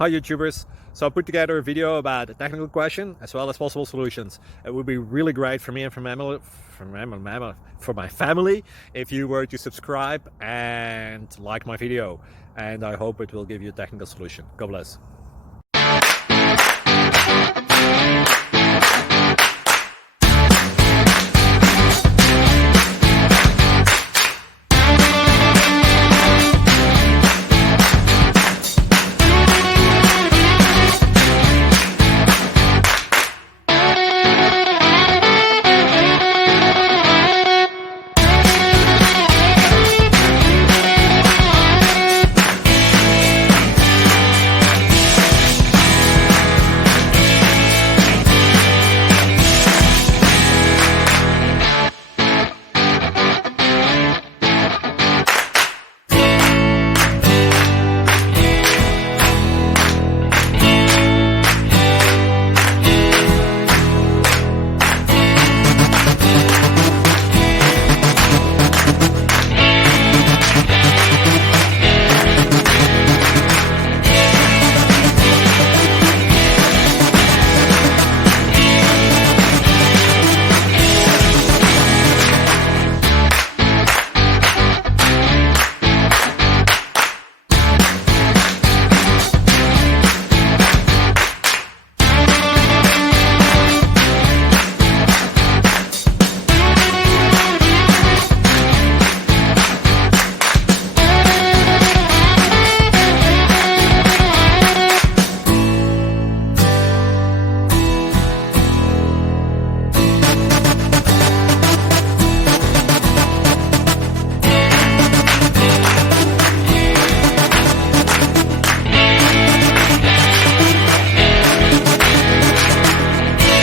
Hi YouTubers! So I put together a video about a technical question as well as possible solutions. It would be really great for me and for my family if you were to subscribe and like my video, and I hope it will give you a technical solution. God bless.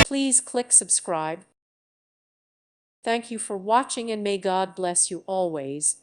Please click subscribe. Thank you for watching and may God bless you always.